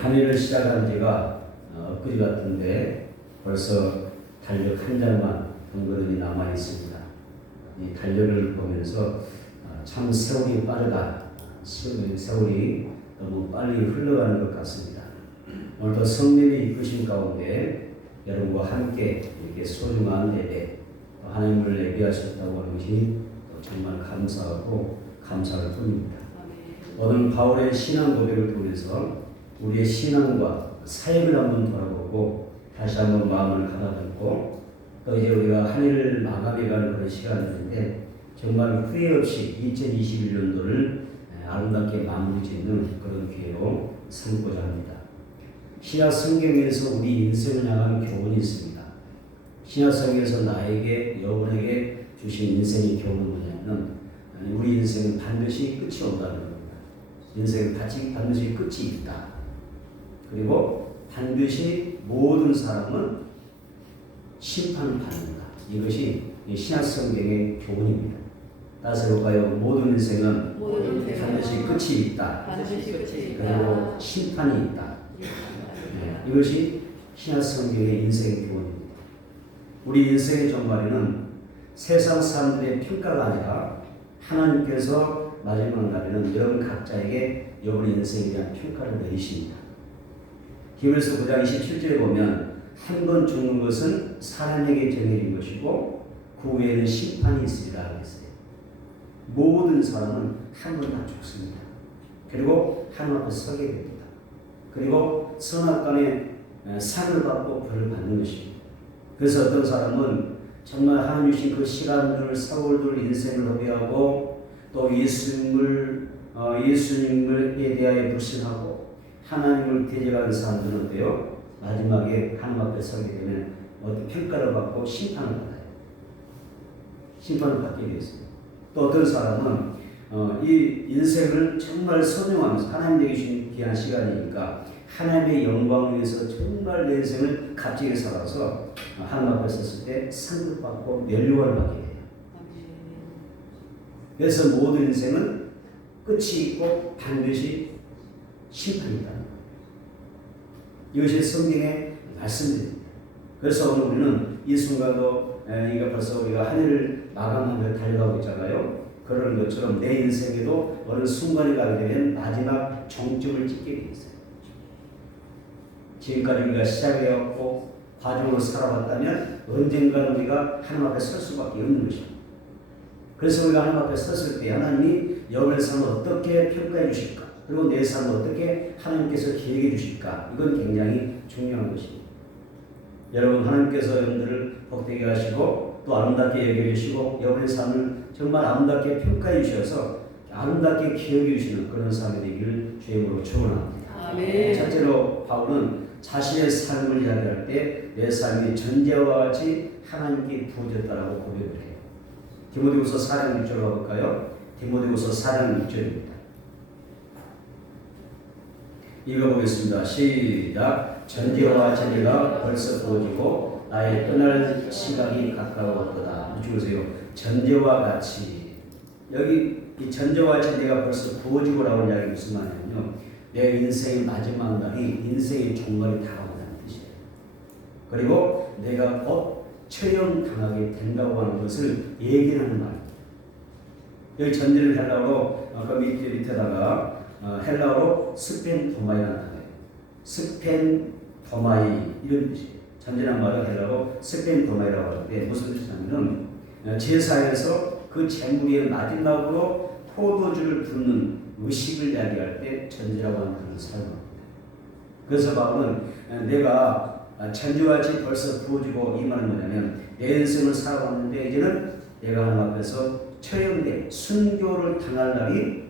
한 해를 시작한 지가 엊그제 같은데 벌써 달력 한 장만 덩그러니 남아 있습니다. 이 달력을 보면서 참 세월이 빠르다. 세월이 너무 빨리 흘러가는 것 같습니다. 오늘도 성령의 이끄심 가운데 여러분과 함께 이렇게 소중한 예배, 하나님을 예배하셨다고 하는 것이 정말 감사하고 감사할 뿐입니다. 오늘 바울의 신앙 고백을 통해서 우리의 신앙과 사역을 한번 돌아보고 다시 한번 마음을 가다듬고 또 이제 우리가 한 해를 마감해가는 그런 시간인데 정말 후회 없이 2021년도를 아름답게 마무리 짓는 그런 기회로 삼고자 합니다. 신약 성경에서 우리 인생을 향한 교훈이 있습니다. 신약 성경에서 나에게 여러분에게 주신 인생의 교훈은 뭐냐면 우리 인생은 반드시 끝이 온다는 겁니다. 인생은 반드시 끝이 있다. 그리고 반드시 모든 사람은 심판을 받는다. 이것이 신약 성경의 교훈입니다. 따라서 볼까요? 모든 인생은 반드시 끝이 있다. 그리고 심판이 있다. 네, 이것이 신약 성경의 인생의 교훈입니다. 우리 인생의 종말에는 세상 사람들의 평가가 아니라 하나님께서 마지막 날에는 여러분 각자에게 여러분의 인생에 대한 평가를 내리십니다. 히브리서 9장 27절에 보면 한 번 죽는 것은 사람에게 정해진 것이고 그 후에는 심판이 있으리라 했어요. 모든 사람은 한 번 다 죽습니다. 그리고 하나님 앞에 서게 됩니다. 그리고 선악간에 상을 받고 벌을 받는 것입니다. 그래서 어떤 사람은 정말 하나님 주신 그 시간들, 세월들, 인생을 허비하고 또 예수님에 대하여 불신하고 하나님을 대적하는 사람들은 어때요? 마지막에 하나님 앞에 서게 되면 어떤 평가를 받고 심판을 받아요. 심판을 받게 되었습니다. 또 어떤 사람은 이 인생을 정말 소중하면서 하나님에게 주신 귀한 시간이니까 하나님의 영광을 위해서 정말 내 인생을 값지게 살아서 하나님 앞에 섰을 때 상을 받고 멸류관을 받게 돼요. 그래서 모든 인생은 끝이 있고 반드시 심판이 있다. 이것이 성경의 말씀입니다. 그래서 오늘 우리는 이 순간도 이게 벌써 우리가 한 해를 마감하며 달려가고 있잖아요. 그런 것처럼 내 인생에도 어느 순간이 가게 되면 마지막 종점을 찍게 되어 있어요. 지금까지 우리가 시작해왔고 과정으로 살아왔다면 언젠가는 우리가 하나님 앞에 설 수밖에 없는 것입니다. 그래서 우리가 하나님 앞에 섰을 때 하나님이 여러분의 삶을 어떻게 평가해 주실까? 그리고 내 삶을 어떻게 하나님께서 기획해 주실까? 이건 굉장히 중요한 것입니다. 여러분 하나님께서 여러분들을 복되게 하시고 또 아름답게 여겨 주시고 여러분의 삶을 정말 아름답게 평가해 주셔서 아름답게 기억해 주시는 그런 삶이 되기를 주의 이름으로 축원합니다. 아멘. 첫째로 바울은 자신의 삶을 이야기할 때 내 삶이 전제와 같이 하나님께 부어졌다라고 고백을 해요. 디모데후서 4장 6절로 가볼까요? 디모데후서 4장 6절입니다. 읽어보겠습니다. 시작. 전제와 진리가 벌써 부어지고 나의 떠날 시각이 가까웠도다. 이쪽으로세요. 전제와 같이. 여기 이 전제와 진리가 벌써 부어지고 라는 이야기 무슨 말이냐면요. 내 인생의 마지막 날이 인생의 종말이 다가온다는 뜻이에요. 그리고 내가 곧 처형당하게 된다고 하는 것을 얘기하는 말입니다. 여기 전제를 헬라어로 아까 밑에다가 헬라어로 스펜토마이라는 단어예요. 스펜토마이 이런 뜻이에요. 전제란 말은 헬라어로 스펜토마이라고 하는데 무슨 뜻이냐면 제사에서 그 제물의 마지막으로 포도주를 붓는 의식을 이야기할 때 전제라고 하는 단어를 사용합니다. 그래서 바울은 내가 전제와 같이 벌써 부어지고 이 말은 뭐냐면 내 인생을 살아왔는데 이제는 내가 하나님 앞에서 처형된 순교를 당할 날이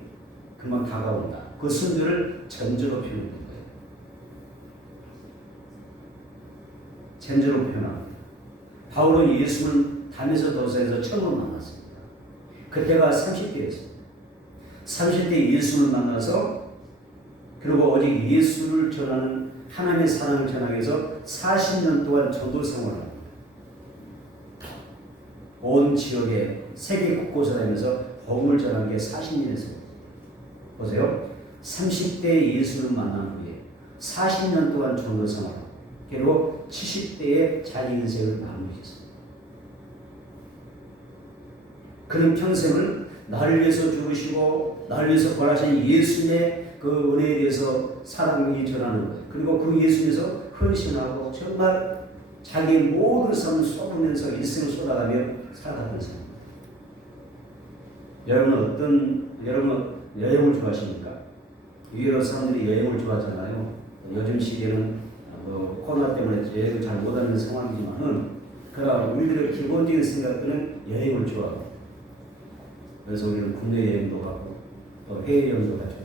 금방 다가온다. 그 순교를 전제로 표현하는 거예요. 전제로 표현합니다. 바울은 예수를 담에서 도서에서 처음으로 만났습니다. 그때가 30대였습니다. 30대 예수를 만나서 그리고 오직 예수를 전하는 하나님의 사랑을 전하기 위해서 40년 동안 전도 생활을 합니다. 온 지역에 세계 곳곳을 다니면서 복음을 전한 게 40년 했습니다. 보세요. 30대 예수를 만난 후에 40년 동안 전도 생활, 그리고 70대에 자기 인생을 마무리했습니다. 그는 평생을 나를 위해서 죽으시고 나를 위해서 부활하신 예수님의 그 은혜에 대해서 사랑이 전하는 것, 그리고 그 예수님에서 헌신하고 정말 자기 모든 삶을 쏟으면서 일생을 쏟아가며 살아가는 사람. 여러분 여행을 좋아하십니까? 의외로 사람들이 여행을 좋아하잖아요. 요즘 시기에는 코로나 때문에 여행을 잘 못하는 상황이지만은, 그러나 우리들의 기본적인 생각들은 여행을 좋아하고, 그래서 우리는 국내 여행도 가고 또 해외 여행도 가죠.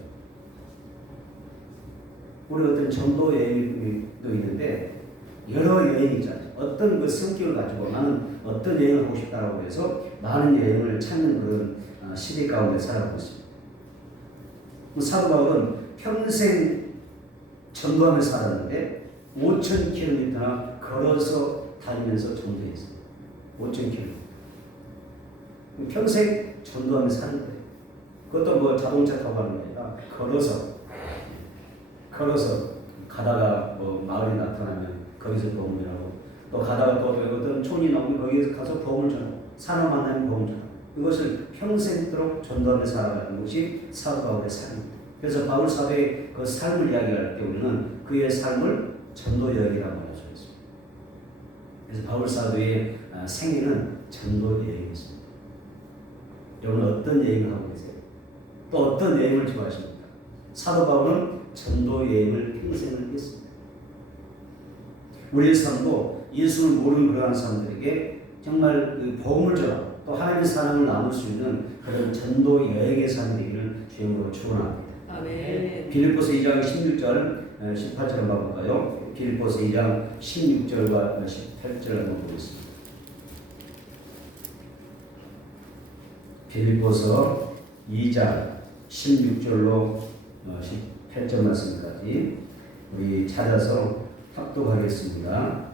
우리 어떤 전도 여행도 있는데 여러 여행이 있잖아요. 어떤 그 성격을 가지고 나는 어떤 여행을 하고 싶다라고 해서 많은 여행을 찾는 그런 시대 가운데 살아가고 있습니다. 사도 바울은 평생 전도하며 살았는데 5,000km나 걸어서 다니면서 전도했어요. 5,000km. 평생 전도하며 사는 거예요. 그것도 뭐 자동차 타고 가는 게 아니라 걸어서 가다가 뭐 마을이 나타나면 거기서 복음을 하고, 또 가다가 또 어떤 촌이 나오면 거기서 가서 복음을 전하고, 사람 만나면 복음을 전하고, 이것을 평생도록 전도하며 살아가는 것이 사도 바울의 삶입니다. 그래서 바울 사도의 그 삶을 이야기할 때 우리는 그의 삶을 전도 여행이라고 할 수 있습니다. 그래서 바울 사도의 생애는 전도 여행이었습니다. 여러분 어떤 여행을 하고 계세요? 또 어떤 여행을 좋아하십니까? 사도 바울은 전도 여행을 평생을 했습니다. 우리의 삶도 예수를 모르는 그러한 사람들에게 정말 그 복음을 전하고 또 하나님의 사랑을 나눌 수 있는 그런 전도 여행의 삶이 되기를 주님으로 축원합니다. 아멘. 빌립보서 2장 16절 18절 한번 볼까요? 빌립보서 2장 16절과 18절 한번 보겠습니다. 빌립보서 2장 16절로 18절 말씀까지 우리 찾아서 합독하겠습니다.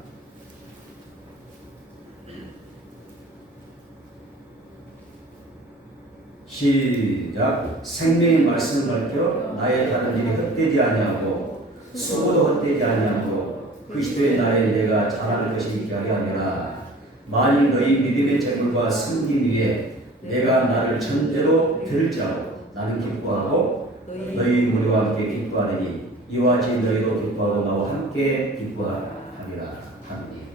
시작. 생명의 말씀을 밝혀 나의 다른 일이 헛되지 아니하고 수고도 헛되지 아니하고 그리스도의 나에 내가 자랑할 것이 있게 하게 하리라. 만일 너희 믿음의 재물과 섬김 위에 내가 나를 전제로 들을지라도 나는 기뻐하고 너희 무리와 함께 기뻐하리니 이와 같이 너희도 기뻐하고 나와 함께 기뻐하리라.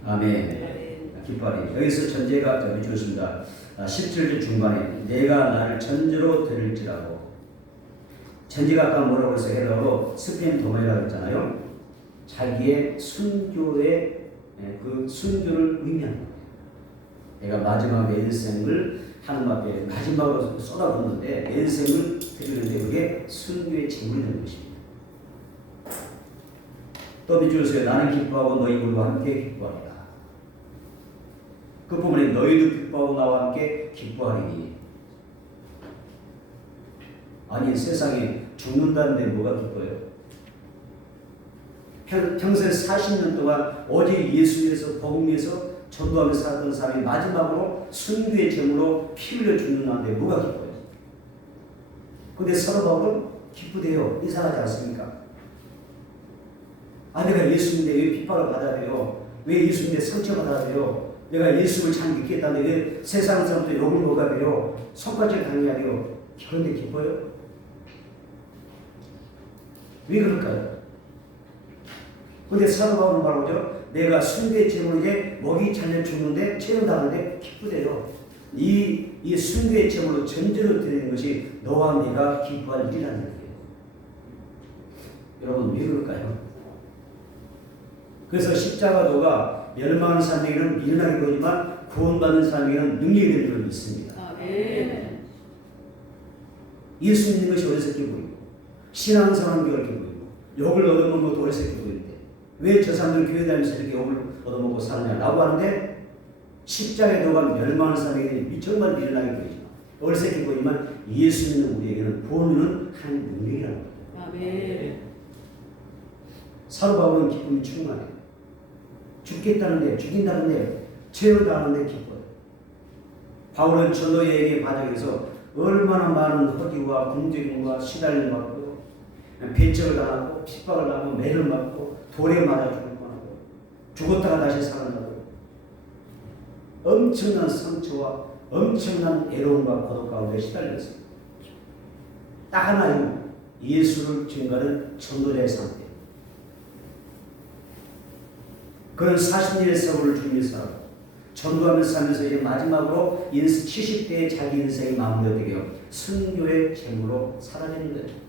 아멘. 기뻐하리니 여기서 전제가 주었습니다. 17절 중반에 내가 나를 전제로 들을지라도, 전제가 아까 뭐라고 해서 헬라어로 스펜도메라고 했잖아요. 자기의 순교의 그 순교를 의미하는 거예요. 내가 마지막 내 인생을 하나님 앞에 마지막으로 쏟아붓는데 내 인생을 드리는데 그게 순교의 제물이 되는 것입니다. 또 밑줄에서 나는 기뻐하고 너희 무리와 함께 기뻐하리라. 그 부분에 너희도 기뻐하고 나와 함께 기뻐하리니. 아니 세상에 죽는다는데 뭐가 기뻐요? 평생 40년 동안 오직 예수 위해서 복음 위해서 전도하며 살았던 사람이 마지막으로 순교의 제물로 피 흘려 죽는다는데 뭐가 기뻐요? 근데 사도 바울은 기쁘대요. 이상하지 않습니까? 아 내가 예수인데 왜 핍박을 받아야 돼요? 왜 예수인데 상처받아야 돼요? 내가 예수를 참 믿겠다는데 왜 세상 사람들 욕을 먹어야 돼요? 손가락을 당해야 돼요? 그런데 기뻐요? 왜 그럴까요? 근데 사도 바울은 말하죠. 내가 순교의 제물에 먹이 잘려 죽는데 체험당하는데 기쁘대요. 이 순교의 제물로 전제로 드리는 것이 너와 내가 기뻐할 일이라는 거예요. 여러분 왜 그럴까요? 그래서 십자가도가 멸망하는 사람에게는 미련하게 보이지만 구원받는 사람에게는 능력이 되는 줄을 믿습니다. 아멘. 예수 믿는 것이 어리석게 보이고 신앙생활하는 게 어렵게 보이고 욕을 얻어먹는 것도 어리석게 보이는데 왜 저 사람들 교회 다니면서 이렇게 욕을 얻어먹고 사느냐라고 하는데 십자가에 도가 멸망하는 사람에게는 정말 미련하게 보이지만 어리석게 보이지만 예수 믿는 우리에게는 구원은 한 능력이라는 거예요. 아멘. 사도 바울은 기쁨이 충만해요. 죽겠다는데 죽인다는데 체험당하는데 기뻐요. 바울은 전도 여행의 과정에서 얼마나 많은 허기와 공적임과 시달림을 받고 배척을 당하고 하고 핍박을 하고 매를 맞고 돌에 맞아 죽을 뻔하고 죽었다가 다시 살아나고 엄청난 상처와 엄청난 애로움과 고독 가운데 시달렸어요. 딱 하나요. 예수를 증거하는 전도자의 상태. 그는 40년의 세월을 주님이 살았고 전도하면서 살면서 이제 마지막으로 70대의 자기 인생이 마무리되게 선교의 제물로 살아내는 거예요.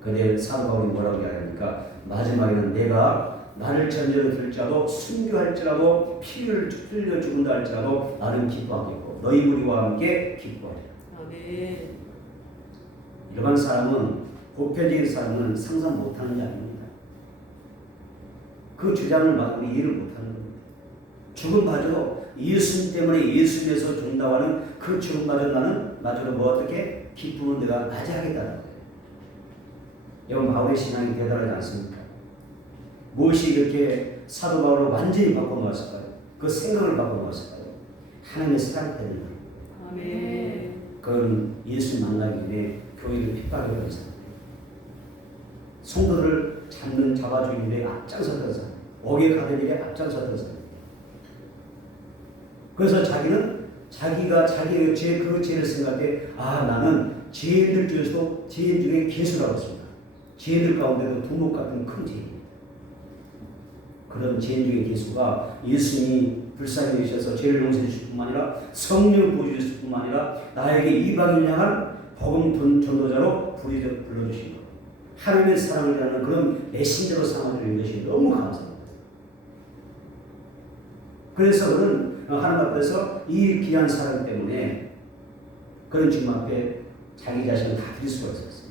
근데 사도 바울이 뭐라고 이야기합니까? 마지막에는 내가 나를 전제로 들자도 순교할지라도 피를 흘려 죽은다 할지라도 나는 기뻐하겠고 너희 무리와 함께 기뻐하리라. 아멘. 이러한 사람은 보편적인 사람은 상상 못하는 게 아닙니다. 그 주장을 막 우리 이해를 못하는 겁니다. 죽음마저도 예수님 때문에 예수님에서 죽는다고 하는 그 죽음마저 나는 마저도 뭐 어떻게 기쁨은 내가 맞이하겠다는 거예요. 여러분 바울의 신앙이 대단하지 않습니까? 무엇이 이렇게 사도 바울을 완전히 바꿔놓았을까요? 그 생각을 바꿔놓았을까요? 하나님의 사랑 때문에. 아멘. 그건 예수 만나기 위해 교회를 핍박하는 사람이에요. 성도를 잡아주는 일에 앞장섰던 사람, 옥에 가는 일에 앞장섰던 사람. 그래서 자기는 자기가 자기의 죄, 그 죄를 생각해 나는 죄인들 중에서도 죄인 중에 괴수라고 했습니다. 죄인들 가운데도 두목 같은 큰 죄입니다. 그런 죄인 중에 괴수가 예수님이 불쌍히 여기셔서 죄를 용서해 주실 뿐만 아니라 성령을 부어주실 뿐만 아니라 나에게 이방인 향한 복음 전도자로 불러주신 것. 하나님의 사랑을 전하는 그런 메신저로 삼아주는 것이 너무 감사합니다. 그래서 그는 하나님 앞에서 이 귀한 사랑 때문에 그런 주님 앞에 자기 자신을 다 드릴 수가 있었어요.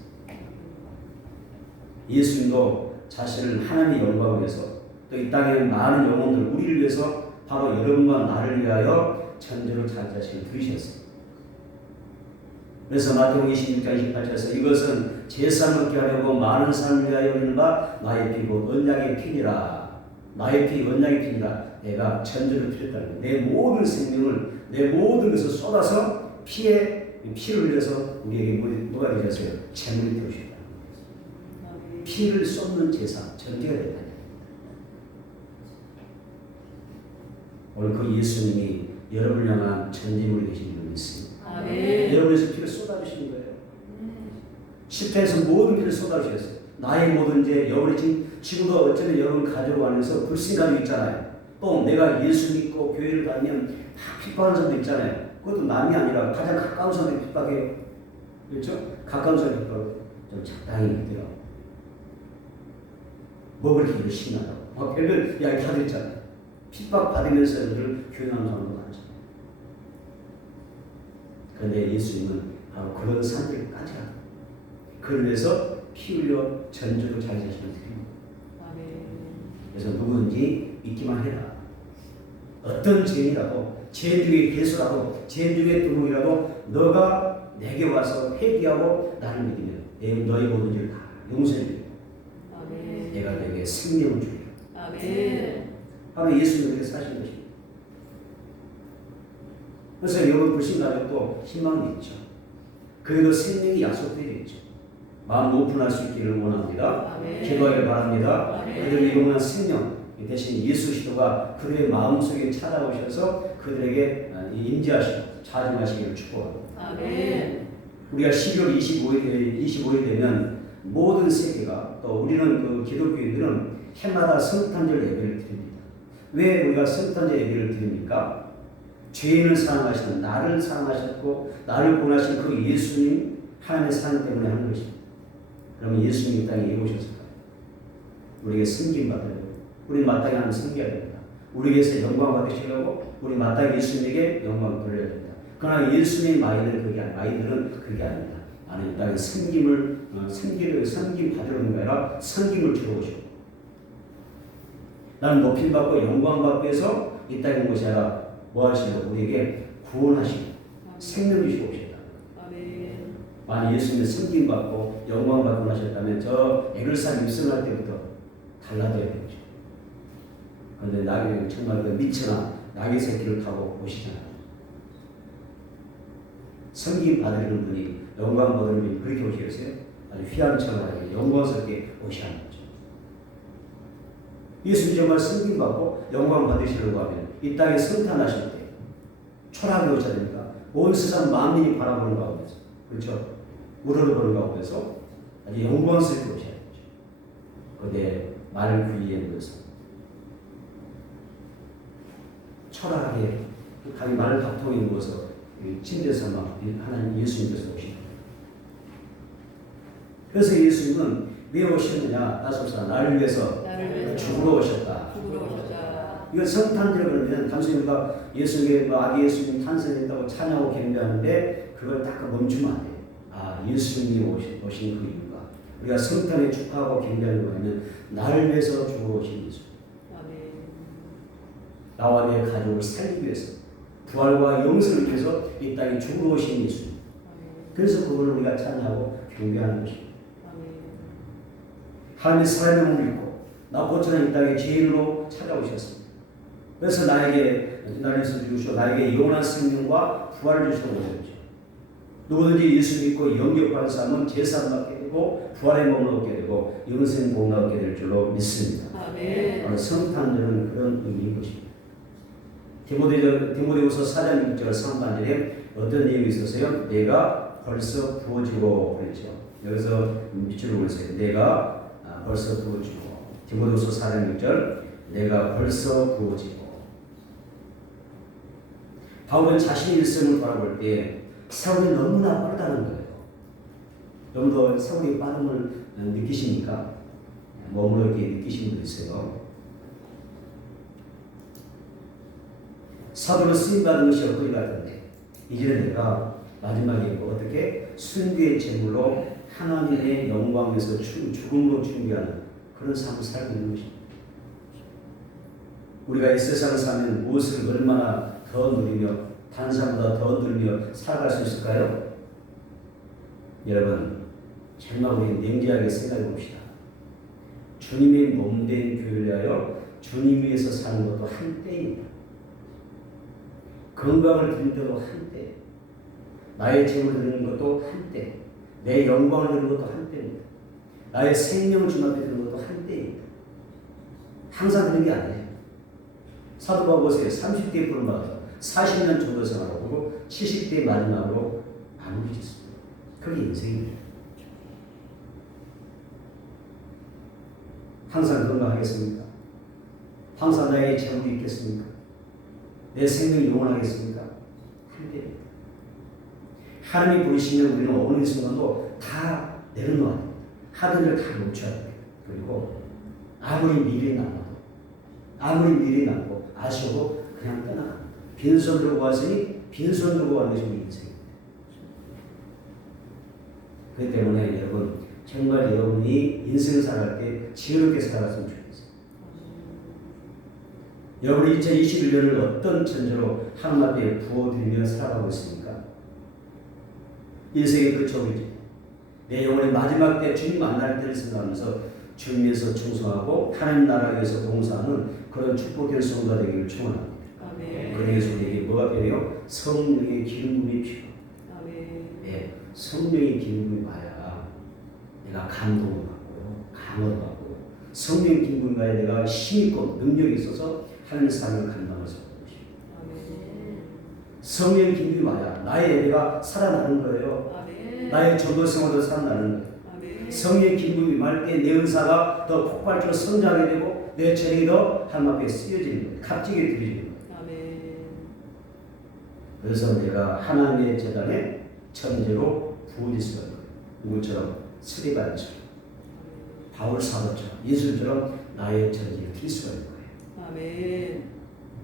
예수님도 자신을 하나님의 영광을 위해서 또 이 땅의 많은 영혼들 우리를 위해서 바로 여러분과 나를 위하여 전제로 자기 자신을 드리셨어요. 그래서 마태복음 26장 28절에서 이것은 제사를 얻게 하려고 많은 사람을 위하여 흘린 바 나의 피고 언약의 피니라. 나의 피 언약의 피니라. 내가 전제를 드렸다는 거예요. 내 모든 생명을 내 모든 것을 쏟아서 피를 흘려서 우리에게 뭐가 되셨어요? 제물이 되어주셨다. 피를 쏟는 제사 전제가 됐다. 오늘 그 예수님이 여러분을 향한 전제물이 되신 분이 있습니다. 아멘. 여러분에서 피를 쏟아주시는 거예요. 십자에서 모든 피를 쏟아주셨어요. 나의 모든 죄, 여러분이 지금도 어쩌면 여러분 가지고 가면서 불신감이 있잖아요. 또 내가 예수 믿고 교회를 다니면 다 핍박하는 사람도 있잖아요. 그것도 남이 아니라 가장 가까운 사람이 핍박해요. 그렇죠? 가까운 사람이 핍박을 좀 적당히 믿더라고. 뭐 그렇게 열심히 하라고. 별별 이야기 다 듣잖아요. 핍박 받으면서 여러분들 교회나오는 사람도 많죠. 그런데 예수님은 바로 그런 사람들까지 가요. 그러면서 피 흘려 전적으로 자기 자신을 드립니다. 그래서 누구든지 믿기만 해라. 어떤 죄인이라도 죄인 중에 괴수라도 죄인 중에 두목이라도 너가 내게 와서 회개하고 나를 믿으면 너희 모든 죄를 다 용서해 주리라. 내가 너에게 생명을 주리라. 아멘. 바로 예수님이 그렇게 사신 것입니다. 그래서 여러분 불신가족도 희망이 있죠. 그래도 생명이 약속되어 있죠. 마음 오픈할 수 있기를 원합니다. 아멘. 기도하길 바랍니다. 아멘. 그들의 영원한 생명 대신 예수 그리스도가 그들의 마음속에 찾아오셔서 그들에게 임재하시고 자중하시기를 축복합니다. 아멘. 우리가 12월 25일 되면 모든 세계가 또 우리는 그 기독교인들은 해마다 성탄절 예배를 드립니다. 왜 우리가 성탄절 예배를 드립니까? 죄인을 사랑하시는 나를 사랑하셨고 나를 구원하신 그 예수님 하나님의 사랑 때문에 하는 것입니다. 그러면 예수님이 이 땅에 왜 오셨을까요? 우리에게 승김 받으려고. 우리 마땅히 하는 승기해야 됩니다. 우리에게서 영광 받으시려고 우리 마땅히 예수님에게 영광을 돌려야 됩니다. 그러나 예수님의 마이들은 그게 아닙니다. 나는 이 땅에 승김 받으려는 게 아니라 승김을 주러 오시고 나는 높임 받고 영광 받기 위해서 이 땅에 온 것이 아니라 뭐 하시려고 우리에게 구원하시고 생명 주시고 오셨다. 아멘. 만약 예수님의 승김 받고 영광 받고 하셨다면 저 에글산 입성할 때부터 달라져야 되죠. 그런데 나귀 정말 그 미쳐나 나귀 새끼를 타고 오시잖아요. 성김 받으려는 분이 영광 받으는 분이 그렇게 오시겠어요? 아주 휘황찬란하게 영광스럽게 오시는 거죠. 예수님 정말 승진받고 영광 받으시려고 하면 이 땅에 성탄하실 때 초라하게 오셔야 됩니다. 온 세상 만민이 바라보는 가운데서, 그렇죠? 우러러보는 가운데서 아주 영광스럽게 오셔야 되죠. 그런데 말 위에 누워서 초라하게 감히 말 밥통에 누워서 침대에서 막 하나님 예수님께서 오시는 거예요. 그래서 예수님은 왜 오셨느냐? 다섯사 나를 위해서 죽으러 오셨다. 죽으러 오셨다. 이건 성탄절 그러면 단순히 우리가 예수님의 아기 예수님 탄생했다고 찬양하고 경배하는데 그걸 딱 멈추면 안 돼요. 아, 예수님이 오신 그 이유가 우리가 성탄에 축하하고 경배하는 거냐면 나를 위해서 죽어 오신 예수. 아멘. 나와 내 가족을 살리기 위해서 부활과 영생을 위해서 이 땅에 죽어 오신 예수. 아멘. 그래서 그걸 우리가 찬양하고 경배하는 것입니다. 아멘. 하나님의 사랑의 몸을 입고 나 고쳐는 이 땅에 죄인으로 찾아오셨습니다. 그래서 나에게 나에서 주시고 나에게 영원한 생명과 부활을 주시고 오셨죠. 누구든지 예수 믿고 영접하는 사람은 제사를 받게 되고 부활의 몸을 얻게 되고 영생 복을 얻게 될 줄로 믿습니다. 아멘. 성탄절은 그런 의미인 것입니다. 디모데후서 4장 6절 상반절에 어떤 내용이 있었어요? 내가 벌써 부어지고 그랬죠. 여기서 밑줄을 보세요. 내가 벌써 부어지고. 디모데후서 4장 6절 내가 벌써 부어지고. 바울은 자신의 일생을 바라볼 때 세월이 너무나 빠르다는 거예요. 좀 더 세월이 빠름을 느끼십니까? 몸으로 이렇게 느끼시는 분 있어요. 사도로 쓰임받은 것이 엊그제 같은데 이제는 내가 마지막에 어떻게 순교의 제물로 하나님의 영광에서 죽음으로 준비하는 그런 삶을 살고 있는 것입니다. 우리가 이 세상을 사면 무엇을 얼마나 더 누리며 다른 사람보다 더 누리며 살아갈 수 있을까요? 여러분 정말 우리 냉정하게 생각해 봅시다. 주님의 몸된 교회를 위하여 주님 위해서 사는 것도 한때입니다. 건강을 드릴 때도 한때, 나의 재물을 드리는 것도 한때, 내 영광을 드리는 것도 한때입니다. 나의 생명을 주님 앞에 드리는 것도 한때입니다. 항상 드리는 게 아니에요. 사도 바울 보세요. 30대에 부름받아서 40년 전도 생활하고 70대 마지막으로 마무리 짓습니다. 그게 인생입니다. 항상 건강하겠습니까? 항상 나의 재물이 있겠습니까? 내 생명이 영원하겠습니까? 한때입니다. 하나님이 부르시면 우리는 어느 순간도 다 내려놓아야 됩니다. 하던 일을 다 멈춰야 됩니다. 그리고 아무리 미래에 남고 아쉬워도 그냥 떠나갑니다. 빈손 들고 왔으니 빈손 들고 가는 것이 우리 인생입니다. 그렇기 때문에 여러분 정말 여러분이 인생을 살아갈 때 지혜롭게 살아갔으면 좋겠어요. 여러분이 2021년을 어떤 천재로 하나님 앞에 부어드리며 살아가고 있습니까? 인생의 끝이지. 내 영혼의 마지막 때 주님 만날 때를 생각하면서 주님에서 충성하고 하나님 나라에 위해서 봉사하는 그런 축복된 성도가 되기를 축원합니다. 아멘. 그래서 우리에게 뭐가 필요해요? 성령의 기름이 필요해요. 아멘. 네, 성령의 기름이 와야 내가 감동을 받고요, 강을 받고 성령의 기름이 와야 내가 힘 있고 능력이 있어서 하나님의 삶을 감당할 수 있는 것입니다. 아멘. 성령의 기름이 와야 나의 예배가 살아나는 거예요. 아멘. 나의 전도 생활도 살아나는 거예요. 아멘. 성령의 기름이 말 때 내 은사가 더 폭발적으로 성장하게 되고 내 재능이 더 하나님 앞에 쓰여지는 거예요. 값지게 드리는 거예요. 아멘. 그래서 내가 하나님의 재단에 천재로 부어질 수가 있는 거예요. 누구처럼? 스데반처럼, 바울 사도처럼, 예수처럼 나의 천재를 드릴 수가 있는 거예요. 아멘.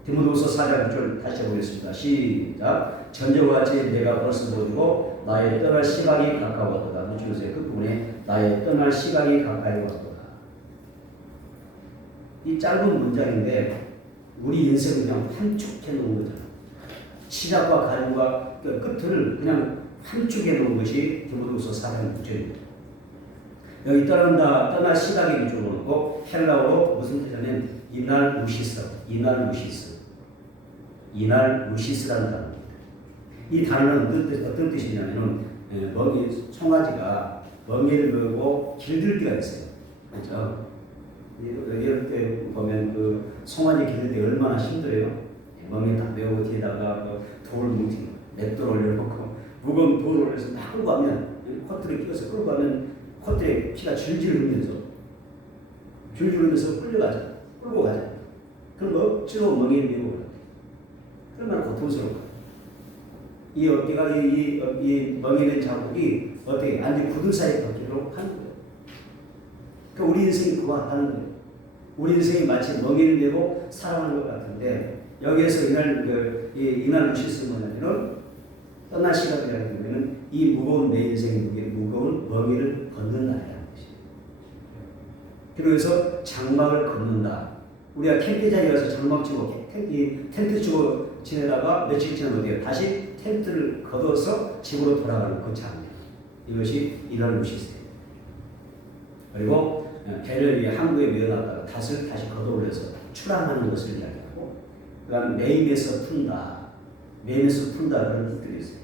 디모데후서 4장 9절 다시 해보겠습니다. 시작. 전제와 같이 내가 벌써 보이고 나의 떠날 시각이 가까웠도다. 무주세요. 그 부분에 나의 떠날 시각이 가까이 왔도다. 이 짧은 문장인데 우리 인생을 그냥 함축해 놓은 거잖아요. 시작과 가정과 끝을 그냥 함축해 놓은 것이 디모데후서 4장 9절입니다. 여기 떠날 시각이 위주로 놓고 헬라어로 무슨 뜻이냐면 이날 루시스라는 단어입니다. 이 단어는 어떤 뜻이냐면은 먹이 송아지가 멍에를 메고 길들 때가 있어요. 그렇죠? 이럴 때 보면 그 송아지 기를 때 얼마나 힘들어요. 멍에 딱 메고 뒤에다가 그 돌을 뭉치고 맷돌 올려놓고 무거운 돌을 올려서 막 끌고 가면 코트를 끼워서 끌고 가면 코트에 피가 줄줄 흐르면서 끌고 가자. 그럼 억지로 멍에를 메고 가요. 얼마나 고통스러울까. 이 어깨가 이 멍에는 자국이 어떻게 완전 구두 사이 걷기로 하는 거예요. 그러니까 우리 인생이 그와 같다는 거예요. 우리 인생이 마치 멍에를 메고 살아가는 것 같은데 여기에서 이날 루시스 뭐냐면 떠날 시간이라는 경우에는 이 무거운 내 인생의 무거운 멍에를 걷는 날이라는 것이에요. 그래서 장막을 걷는다. 우리가 캠핑장에 가서 장막 치고 텐트 치고 지내다가 며칠 지나면 어때요? 다시 텐트를 걷어서 집으로 돌아가는 그 장면. 이것이 이날 루시스예요. 그리고 배를 항구에 밀어놨다가 닷을 다시 걷어올려서 출항하는 것을 이야기하고 그 다음에 매임에서 푼다. 매임에서 푼다 그런 뜻들이 있어요.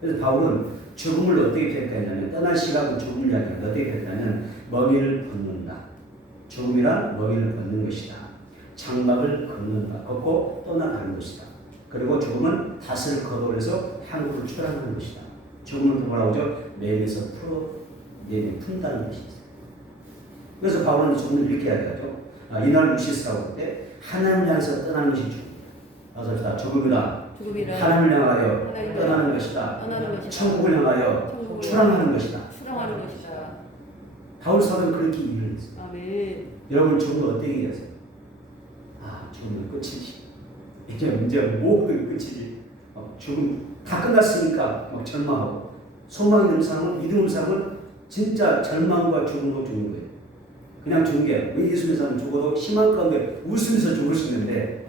그래서 바울은 죽음을 어떻게 표현했냐면 떠날 시각은 죽음을 이야기하는데 어떻게 표현했냐면 멍에를 걷는다. 죽음이란 멍에를 걷는 것이다. 장막을 걷는다. 걷고 떠나가는 것이다. 그리고 죽음은 닷을 걷어올려서 항구로 출항하는 것이다. 죽음은 뭐라고 하죠? 매임에서 푼다는 것이 있어요. 그래서 바울은 죽음을 이렇게 이야기하죠. 이날 루시스라고 할 때 하나님을 향해서 떠나는 것이 죽음이다. 죽음이다. 하나님을 향하여 떠나는 것이다. 천국을 향하여 출항하는 것이다. 바울 사도는 그렇게 이해를 했어요. 아멘. 여러분 죽음을 어떻게 이해하세요? 죽음은 끝이지. 이제 모든 끝이지. 죽음 다 끝났으니까 막 절망하고 소망이 없는 사람은 믿음 없는 사람은 진짜 절망과 죽음으로 죽는 거예요. 그냥 죽은 게 예수 믿는 사람은 죽어도 희망 가운데 웃으면서 죽을 수 있는데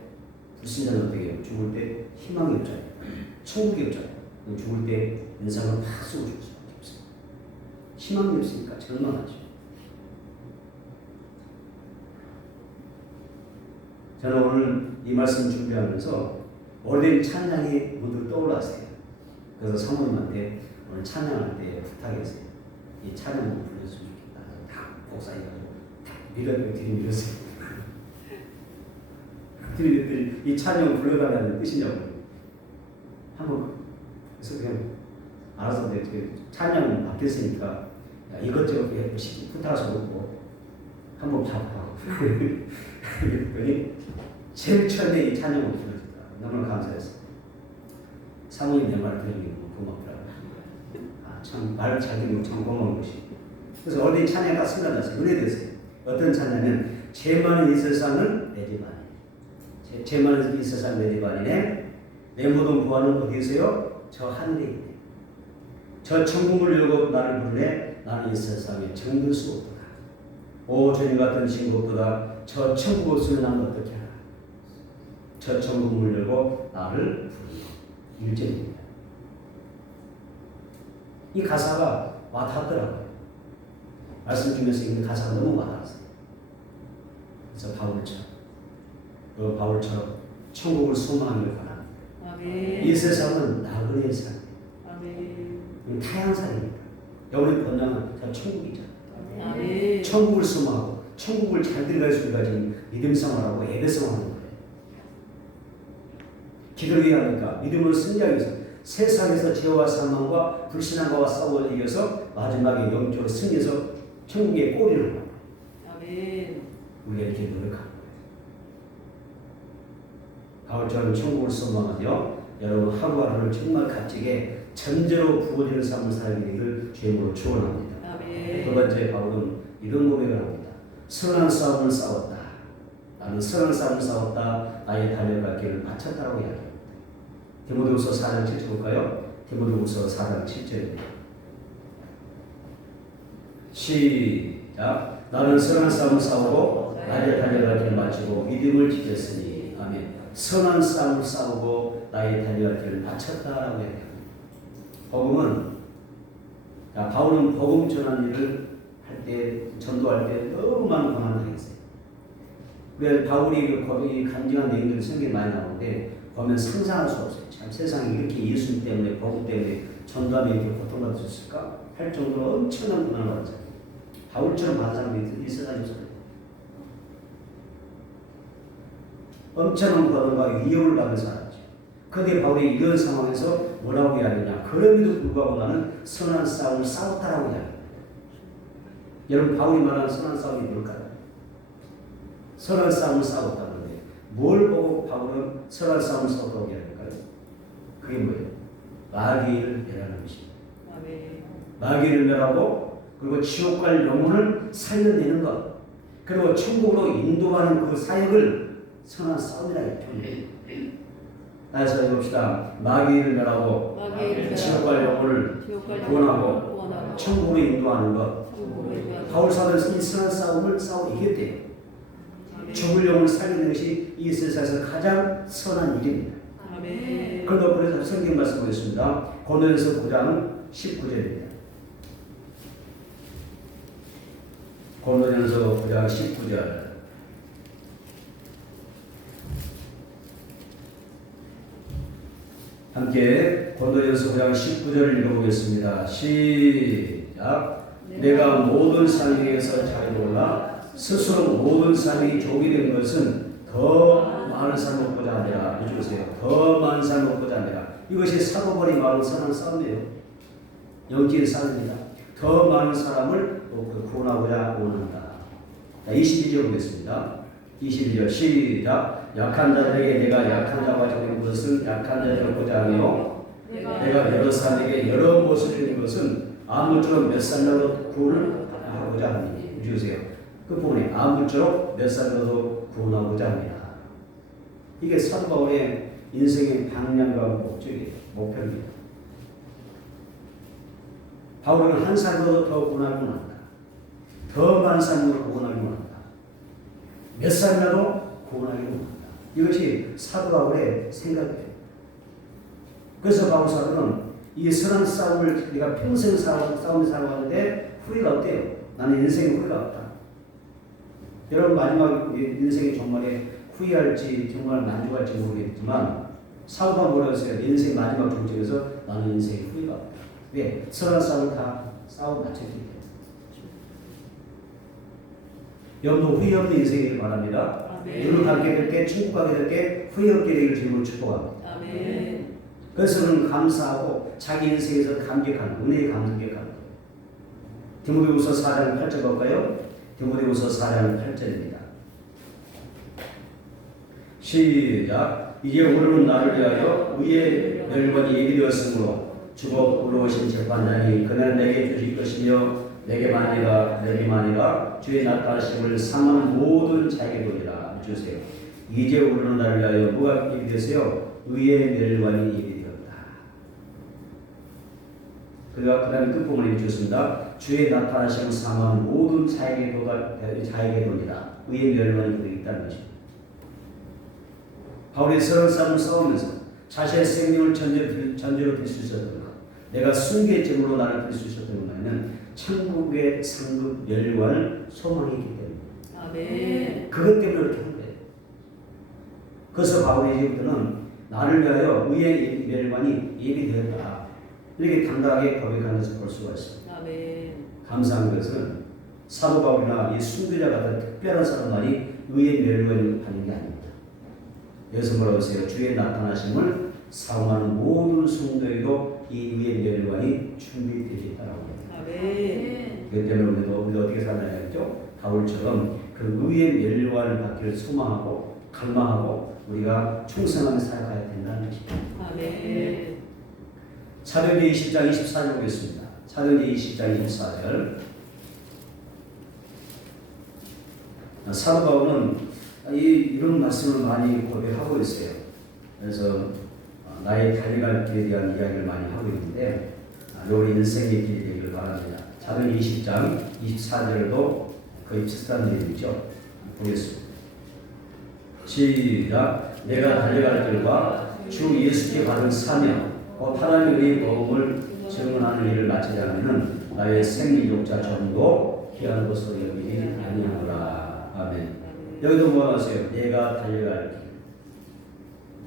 불신자는 어떻게 해요? 죽을 때 희망이 없잖아요. 천국이 없잖아요. 죽을 때 인상을 팍 쏘고 죽을 수밖에 없어요. 희망이 없으니까 절망하죠. 저는 오늘 이 말씀 준비하면서 오래된 찬양이 문득 떠올랐어요. 그래서 사모님한테 오늘 찬양할 때 부탁했어요. 이 찬양을 불러주면 좋겠다. 다 복사해가지고 다 들이밀었어요. 들이밀었더니 이 찬양을 불러달라는 뜻이냐고. 한번 그래서 그냥 알아서 찬양이 바뀌었으니까 이것저것 부탁해서 그렇고 한번 봐봐. 그랬더니 제일 처음에 이 찬양을 불러줬다. 너무 감사했어요. 사모님 내 말을 들으니 너무 고맙더라고요. 참 말을 잘 듣는 참 고마운 것이. 그래서 어디 찬양이 딱 생각났어요. 은혜됐어요. 어떤 찬양은 죄 많은 이 세상은 내 집 아니네. 죄 많은 이 세상 내 집 아니네. 내 모든 부활은 어디 있어요? 저 하늘에 있네. 저 천국을 열고 나를 부르네. 나는 이 세상에 정들 수 없도다. 오 주님 같은 친구보다 저 천국 없으면 나는 어떻게 하나. 저 천국을 열고 나를 부르네. 1절입니다. 이 가사가 와닿더라고요. 말씀 중에서 이 가사가 너무 와닿았어요. 그래서 바울처럼 천국을 소망하길 바랍니다. 아멘. 이 세상은 나그네의 삶이에요. 아멘. 타향살입니다. 여러분의 본향은 다 천국이죠. 아멘. 천국을 소망하고 천국을 잘 들어갈 수 있는 믿음 생활하고 예배 생활하는 거예요. 기도를 해야 하니까 믿음으로 승리하기 위해서 세상에서 죄와 사망과 불신앙과 싸워 이겨서 마지막에 영적으로 승리해서 천국의 꼬리를 하는 거예요. 아멘. 우리가 이렇게 노력하는 거예요. 바울처럼 천국을 소망하며 여러분 하루하루를 정말 값지게 전제로 부어지는 삶을 살게 되기를 주님으로 축원합니다. 아멘. 두 번째 바울은 이런 고백을 합니다. 선한 싸움을 싸웠다. 나는 선한 싸움을 싸웠다. 나의 달려갈 길을 마쳤다라고 이야기합니다. 디모데후서 4장 7절 볼까요? 디모데후서 4장 7절입니다. 시작. 나는 선한 싸움을 싸우고 나의 달려갈 길을 마치고 믿음을 지켰으니 아멘. 선한 싸움을 싸우고 나의 달려갈 길을 마쳤다라고 해요. 복음은 바울은 복음 전하는 일을 할 때 전도할 때 너무 많은 고난을 당했어요. 왜 바울이 거기 간증한 내용들이 성경에 많이 나오는데 보면 상상할 수 없어요. 참 세상이 이렇게 예수님 때문에 복음 때문에 전담에 이렇게 고통받으셨을까? 할 정도로 엄청난 고난을 받았잖아요. 바울처럼 받은 사람이 이 세상에 없어요. 엄청난 고난과 위협을 받는 사람이죠. 그런데 바울이 이런 상황에서 뭐라고 이야기하냐? 그럼에도 불구하고 나는 선한 싸움을 싸웠다라고 이야기합니다. 여러분, 바울이 말하는 선한 싸움이 뭘까요? 선한 싸움을 싸웠다는데 뭘 보고 바울은 선한 싸움을 싸웠다고 이야기할까요? 그게 뭐예요? 마귀를 멸하는 것입니다. 아멘. 마귀를 멸하고 그리고 지옥 갈 영혼을 살려내는 것, 그리고 천국으로 인도하는 그 사역을 선한 싸움이라 표현해요. 다시 해봅시다. 마귀를 멸하고 지옥 갈 영혼을 구원하고 천국으로 인도하는 것. 바울 사도는 이 선한 싸움을 싸워 이겼대요. 죽을 영혼을 살리는 것이 이 세상에서 가장 선한 일입니다. 아멘. 그래서 성경 말씀 보겠습니다. 고린도전서 9장 19절입니다. 고린도전서 9장 19절. 함께 고린도전서 9장 19절을 읽어보겠습니다. 시작. 내가 모든 사람에게서 자리를 올라 스스로 모든 사람이 족이 된 것은 더 많은 사람을 얻고자 하니라. 해주세요. 더 많은 사람을 얻고자 하니라. 이것이 사도 바울이 말하는 선한 싸움이에요. 영적인 싸움입니다. 더 많은 사람을 구원하고자 원한다. 22절 보겠습니다. 22절 시작. 약한 자들에게 내가 약한 자와 적인 것은 약한 자를 얻고자 하며 내가 여러 사람에게 여러 것을 주는 것은 아무쪼록 몇 살라도 구원을 하고자 하니. 주세요. 그 부분에 아무쪼록 몇 살라도 구원하고자 합니다. 이게 사도 바울의 인생의 방향과 목적이에요. 목표입니다. 바울은 한 살보다 더 구원하기 원한다. 더 많은 사람으로 구원하기 원한다. 몇 살이라도 구원하기 원한다. 이것이 사도 바울의 생각이에요. 그래서 바울 사도는 이 선한 싸움을 내가 평생 싸움을 살아왔는데 후회가 없대요. 나는 인생에 후회가 없다. 여러분 마지막 인생이 정말에 후회할지 정말 만족할지 모르겠지만 사도가 뭐라고 했어요? 인생 마지막 종점에서 나는 인생에 후회가 없다. 왜? 선한 싸움을 다 싸워 마쳤기 때문에. 여러분도 후회 없는 인생이길 바랍니다. 눈을 감게 될 때, 천국 가게 될 때 후회 없게 되기를 주님으로 축복합니다. 아멘. 그래서는 감사하고 자기 인생에서 감격하는 은혜에 감격하는 거예요. 디모데후서 4장 8절 볼까요? 디모데후서 4장 8절입니다. 시작. 이제 오늘은 나를 위하여 의의 멸관이 예비되었으므로 주고 올라오신 재판장이 그날 내게 주실 것이며 내게만이라 주의 나타나심을 상하는 모든 자에게 보리라. 주세요. 이제 오늘은 나를 위하여 뭐가 예비되었어요? 의의 멸관이 예비되었다. 그가 그 다음에 끝부분에 주셨습니다. 주의 나타나심을 상하는 모든 자에게 보리라. 의의 멸관이 보리겠다는 것입니다. 바울이 선한 싸움을 싸우면서 자신의 생명을 전제로 드릴 수 있었던 것, 내가 순교의 제물로 나를 드릴 수 있었던 것에는 천국의 상급 멸관을 소망했기 때문에. 아멘. 그것 때문에 그렇게 한 거예요. 그래서 바울이 이제부터는 나를 위하여 의의 멸관이 예비되었다. 이렇게 당당하게 고백하는 것을 볼 수가 있습니다. 아멘. 감사한 것은 사도 바울이나 이 순교자 같은 특별한 사람만이 의의 멸관을 받는 게 아닙니다. 여기서 뭐라고 하세요? 주의 나타나심을 사모하는 모든 성도에게도 이 의의 멸관이 준비되어 있다고 합니다. 아멘. 그렇기 때문에 우리도 어떻게 살아야 겠죠? 바울처럼 그 의의 멸관을 받기를 소망하고 갈망하고 우리가 충성하며 살아가야 된다는 것입니다. 아멘. 사도행전 20장 24절 보겠습니다. 사도행전 20장 24절. 사도 바울은 이런 말씀을 많이 고백하고 있어요. 그래서 나의 달려갈 길에 대한 이야기를 많이 하고 있는데 우리 인생의 길이 되기를 바랍니다. 사도행전 20장 24절도 거의 비슷한 내용이죠. 보겠습니다. 시작. 내가 달려갈 길과 주 예수께 받은 사명 곧 하나님의 우리의 복음을 증언하는 일을 마치지 않으면 나의 생리욕자 전도 귀한 것으로 여기지 아니하노라. 아멘. 여기도 뭐 하세요? 내가 달려갈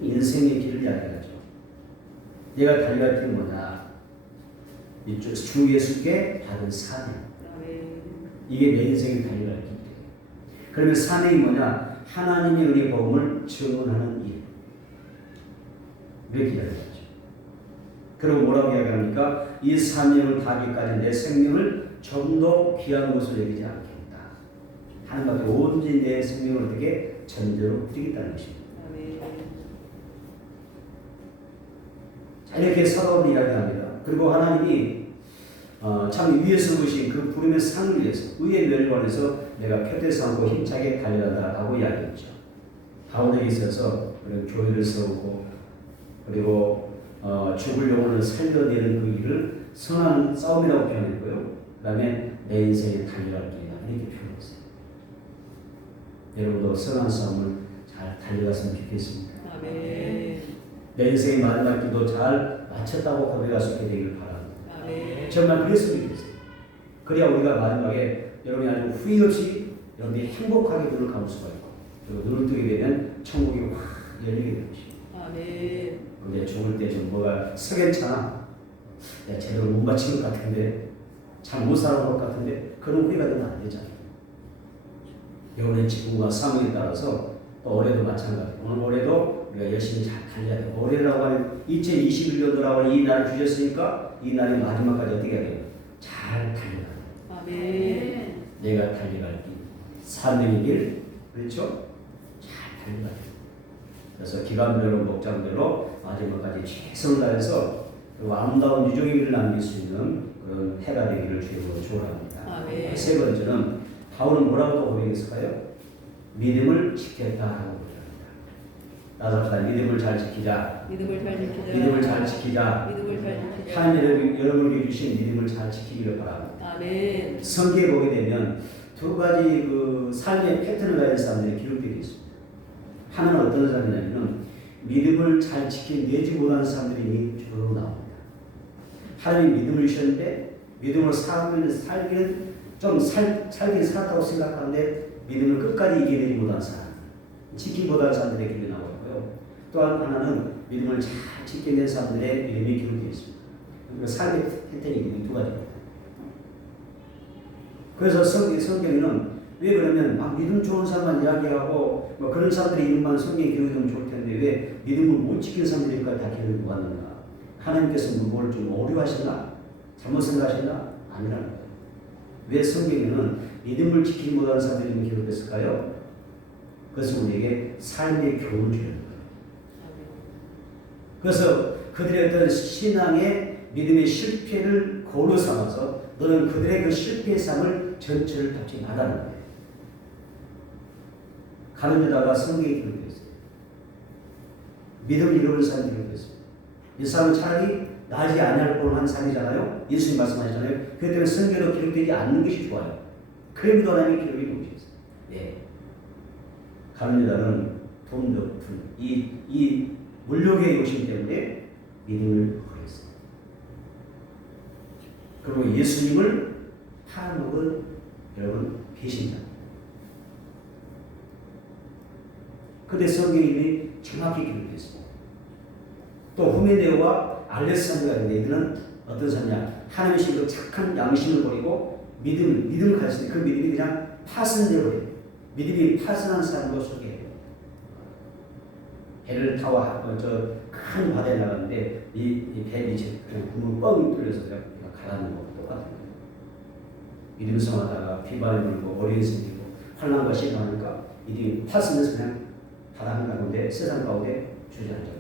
길. 인생의 길을 이야기하죠. 내가 달려갈 길은 뭐냐? 이쪽 주 예수께 받은 사명. 아멘. 이게 내 인생의 달려갈 길이에요. 그러면 사명이 뭐냐? 하나님의 은혜 복음을 증언하는 일. 이렇게 이야기하죠. 그리고 뭐라고 이야기합니까? 이 사명을 다하기까지 내 생명을 좀 더 귀한 것을 여기지 않겠다. 하나님께 온전히 내 생명을 어떻게 전제로 드리겠다는 것입니다. 아멘. 자, 이렇게 사도를 이야기합니다. 그리고 하나님이 참 위에서 보신 그 부름의 상을 위해서 의의 멸관에서 내가 표대 삼고 힘차게 달려간다라고 이야기했죠. 바울에게 있어서 그리고 교회를 세우고 그리고 죽을 영혼을 살려내는 그 일을 선한 싸움이라고 표현했고요. 그 다음에 내 인생에 달려갈 길이다 이렇게 표현했어요. 여러분도 선한 싸움을 잘 달려갔으면 좋겠습니다. 아멘. 내 인생의 마지막 길도 잘 마쳤다고 고백할 수 있게 되기를 바랍니다. 아멘. 정말 그랬으면 좋겠어요. 그래야 우리가 마지막에 여러분이 아주 후회 없이 여러분이 행복하게 눈을 감을 수가 있고 그리고 눈을 뜨게 되면 천국이 확 열리게 되는 것입니다. 아멘. 근데 죽을 때 좀 뭐가 석연찮아. 내가 제대로 못 마친 것 같은데 잘 못 살아온 것 같은데 그런 후회가 되면 안 되잖아요. 여러분의 직분과 사명에 따라서 또 올해도 마찬가지예요. 오늘 올해도 우리가 열심히 잘 달려야 돼요. 올해라고 하는 2021년도라고 하는 이 날을 주셨으니까 이 날의 마지막까지 어떻게 해야 돼요? 잘 달려야 돼요. 아멘. 내가 달려갈 길, 사명의 길, 그렇죠? 잘 달려가야 돼요. 그래서 기간별로 목장별로 마지막까지 최선을 다해서 그리고 아름다운 유종의 길을 남길 수 있는 그런 해가 되기를 주님으로 축원합니다. 아멘. 세 번째는 바울은 뭐라고 또 고백했을까요? 믿음을 지켰다라고 고백합니다. 다섯 번 믿음을 잘 지키자. 믿음을 잘 지키자. 믿음을 잘 지키자. 믿음을 잘 지키자. 하나님 여러분에게 주신 믿음을 잘 지키기를 바랍니다. 아멘. 성경에 보게 되면 두 가지 그 삶의 패턴을 가진 사람들이 기록되어 있습니다. 하나는 어떤 사람이냐면 믿음을 잘 지켜내지 못하는 사람들이 쭉 나옵니다. 하나님이 믿음을 주셨는데 믿음으로 살기는 좀 살긴 살았다고 생각하는데 믿음을 끝까지 이겨내지 못한 사람, 지키지 못한 사람들의 기록이 나오고 있고요. 또한 하나는 믿음을 잘 지켜낸 사람들의 믿음이 기록되어 있습니다. 그러니까 삶의 패턴이 이 두 가지입니다. 그래서 성경에는 왜 그러면 막 믿음 좋은 사람만 이야기하고 뭐 그런 사람들의 이름만 성경에 기록되면 좋을 텐데 왜 믿음을 못 지키는 사람들이니까 다 기록이 왔는가? 하나님께서 뭘 좀 오류하시나? 잘못 생각하시나? 아니라는 거예요. 왜 성경에는 믿음을 지키지 못하는 사람들이 기록됐을까요? 그것은 우리에게 삶의 교훈을 주는 거예요. 그래서 그들의 어떤 신앙의 믿음의 실패를 고려 삼아서 너는 그들의 그 실패의 삶을 전체를 덮지 말라는 거예요. 가는 데다가 성경에 기록되어 있어요. 믿음을 잃어버린 사람이 기록되어 있어요. 이 사람은 차라리 나지 아니할 뻔한 사람이잖아요. 예수님 말씀하시잖아요. 그렇기 때문에 성경으로 기록되지 않는 것이 좋아요. 그래도 하나님의 기록이 놓으셨어요. 예. 가는 데다는 돈 높은 이 물욕의 욕심 때문에 믿음을 버렸어요. 그리고 예수님을 팔아먹은 여러분 배신자. 근데 성경이 정확히 기록되어 있습니다. 또 후메네오와 알렉산드가 있는데 이들은 어떤 사람이냐? 하나님의 신으로 착한 양심을 버리고 믿음을 가졌는데 그 믿음이 그냥 파손되어 버려요. 믿음이 파손한 사람으로 소개해요. 배를 타고 큰 바다에 나갔는데 이 배이 그냥 구멍 뻥 뚫려서 그냥 가라앉는 것과 똑같은 거예요. 믿음 생활하다가 비바람이 불고 어려움이 생기고 환난과 시련하니까 믿음이 파손돼서 그냥 바다 한가운데 세상 가운데 주저앉아